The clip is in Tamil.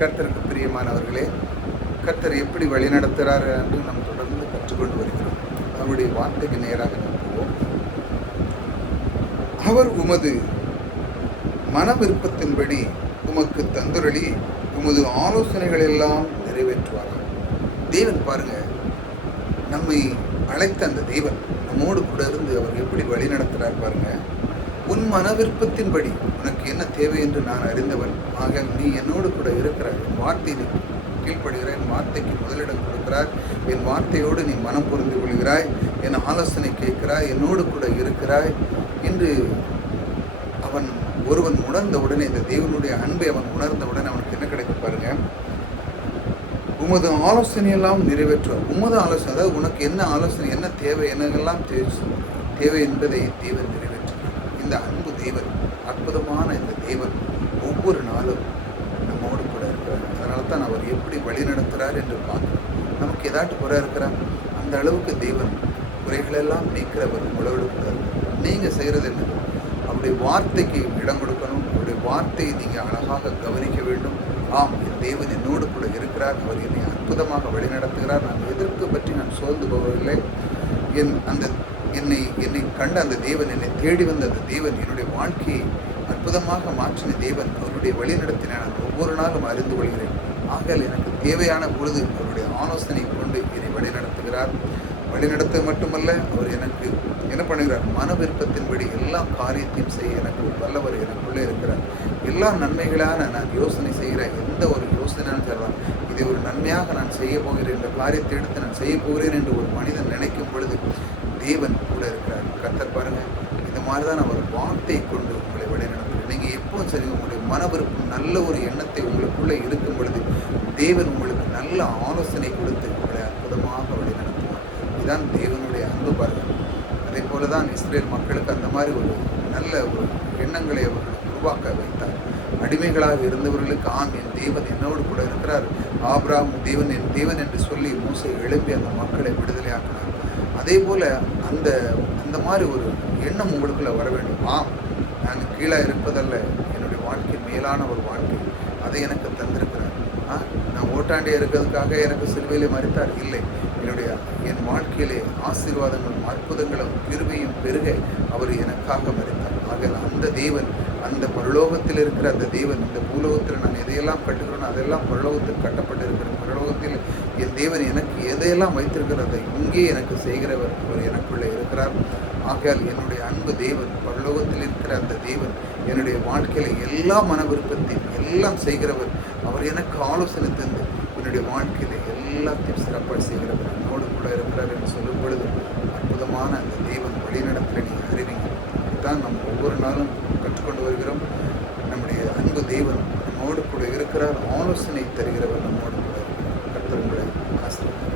கர்த்தருக்கு பிரியமானவர்களே, கர்த்தர் எப்படி வழிநடத்துகிறார் என்று நாம் தொடர்ந்து கற்றுக்கொண்டு வருகிறோம். அவருடைய வார்த்தைக்கு நேராக நிற்போம். அவர் உமது மன விருப்பத்தின்படி உமக்கு தந்துரளி உமது ஆலோசனைகள் எல்லாம் நிறைவேற்றுவார். தேவன் பாருங்க, நம்மை அழைத்த அந்த தேவன் நம்மோடு கூட இருந்து அவர் எப்படி வழி நடத்துகிறார் பாருங்க. உன் மன விருப்பத்தின்படி உனக்கு என்ன தேவை என்று நான் அறிந்தவன். ஆக நீ என்னோடு கூட இருக்கிறாய், என் வார்த்தையை கீழ்ப்படுகிறாய், என் வார்த்தைக்கு முதலிடம் கொடுக்கிறாய், என் வார்த்தையோடு நீ மனம் புரிந்து கொள்கிறாய், என் ஆலோசனை கேட்கிறாய், என்னோடு கூட இருக்கிறாய் என்று அவன் ஒருவன் உணர்ந்தவுடனே, இந்த தேவனுடைய அன்பை அவன் உணர்ந்தவுடனே அவனுக்கு என்ன கிடைக்கும் பாருங்க. உமது ஆலோசனையெல்லாம் நிறைவேற்றுவார். உமது ஆலோசனை, அதாவது உனக்கு என்ன ஆலோசனை, என்ன தேவை, என்னெல்லாம் தேவை என்பதை தேவன் நிறைவேற்றுவார். இந்த அன்பு தேவன், அற்புதமான இந்த தேவன் ஒவ்வொரு நாளும் நம்மோடு கூட இருக்கிறார். அதனால தான் அவர் எப்படி வழி நடத்துகிறார் என்று பார்க்கிறோம். நமக்கு ஏதாட்டு குறை இருக்கிறார், அந்த அளவுக்கு தேவன் குறைகளெல்லாம் நீக்கிறவர் உங்களோடு கூட இருக்கிறார். நீங்கள் செய்கிறது என்ன? அவருடைய வார்த்தைக்கு இடம் கொடுக்கணும். அவருடைய வார்த்தையை நீங்கள் அழகாக கவனிக்க வேண்டும். ஆம், என் தேவன் என்னோடு கூட இருக்கிறார், அவர் என்னை அற்புதமாக வழி நடத்துகிறார். நான் எதற்கு பற்றி நான் சோர்ந்து போவதில்லை. என்னை கண்ட அந்த தேவன், என்னை தேடி வந்த அந்த தேவன், என்னுடைய வாழ்க்கையை அற்புதமாக மாற்றின தேவன், அவருடைய வழி நடத்தின நான் ஒவ்வொரு நாளும் அறிந்து கொள்கிறேன். ஆகையால் எனக்கு தேவையான பொழுது அவருடைய ஆலோசனை கொண்டு என்னை வழி நடத்துகிறார். வழிநடத்த மட்டுமல்ல, அவர் எனக்கு என்ன பண்ணுகிறார், மன விருப்பத்தின்படி எல்லா காரியத்தையும் செய்ய எனக்கு ஒரு வல்லவர் எனக்குள்ளே இருக்கிறார். எல்லா நன்மைகளான நான் யோசனை செய்கிற எந்த ஒரு யோசனைன்னு சொல்லலாம், இதை ஒரு நன்மையாக நான் செய்ய போகிறேன், இந்த காரியத்தை எடுத்து நான் செய்ய போகிறேன் என்று ஒரு மனிதன் நினைக்கும் பொழுது தேவன் கூட இருக்கிறார். கர்த்தர் பாருங்க, இந்த மாதிரி தான் அவர் வார்த்தையை கொண்டு உங்களை வழிநடத்துகிறார். நீங்கள் எப்பவும் சரி, உங்களுடைய மன விருப்பம் நல்ல ஒரு எண்ணத்தை உங்களுக்குள்ளே இருக்கும் பொழுது தேவன் உங்களுக்கு நல்ல ஆலோசனை கொடுத்து உங்களை அற்புதமாக வழிநடத்துவார். இதுதான் தேவனுடைய அன்பு பாருங்கள். அதே போல தான் இஸ்ரேல் மக்களுக்கு அந்த மாதிரி ஒரு நல்ல ஒரு எண்ணங்களை அவர்கள் உருவாக்க வைத்தார். அடிமைகளாக இருந்தவர்களுக்கு, ஆம், என் தேவன் என்னோடு கூட இருக்கிறார், ஆபிரகாம் தேவன் என் தேவன் என்று சொல்லி மோசே எழுப்பி அந்த மக்களை விடுதலையாக்கினார். அதே போல் அந்த மாதிரி ஒரு எண்ணம் உங்களுக்குள்ள வர வேண்டும். ஆம், நான் கீழே இருப்பதல்ல, என்னுடைய வாழ்க்கை மேலான ஒரு வாழ்க்கை, அதை எனக்கு தந்திருக்கிறார். நான் ஓட்டாண்டியாக இருக்கிறதுக்காக எனக்கு சிலுவையிலே மறித்தார் இல்லை, என் வாழ்க்கையிலே ஆசீர்வாதங்களும் அற்புதங்களும் கிருபையும் பெருக அவர் எனக்காக மறித்தார். ஆக அந்த தேவன், அந்த பரலோகத்தில் இருக்கிற அந்த தேவன், இந்த பூலோகத்தில் நான் எதையெல்லாம் கட்டுகிறோனோ அதெல்லாம் பரலோகத்தில் கட்டப்பட்டிருக்கிறேன். பரலோகத்தில் என் தேவன் எனக்கு எதையெல்லாம் வைத்திருக்கிறதை இங்கே எனக்கு செய்கிறவர் அவர் எனக்குள்ளே இருக்கிறார். ஆகையால் என்னுடைய அன்பு தேவன், பரலோகத்தில் இருக்கிற அந்த தேவன், என்னுடைய வாழ்க்கையில் எல்லா மன விருப்பத்தையும் எல்லாம் செய்கிறவர். அவர் எனக்கு ஆலோசனை தந்து என்னுடைய வாழ்க்கையில் எல்லாத்தையும் சிறப்பாக செய்கிறவர் என்னோடு கூட இருக்கிறார் என்று சொல்லும் பொழுது அற்புதமான அந்த தேவன் வழிநடத்தில் நீங்கள் அறிவிங்க. இதுதான் நம்ம ஒவ்வொரு நாளும் கற்றுக்கொண்டு வருகிறோம். நம்முடைய அன்பு தேவன் நம்மோடு கூட இருக்கிறார், ஆலோசனை தருகிறவர் நம்மோடு கூட இருக்கிறார். கர்த்தர் உங்களை ஆசீர்வதிப்பார்.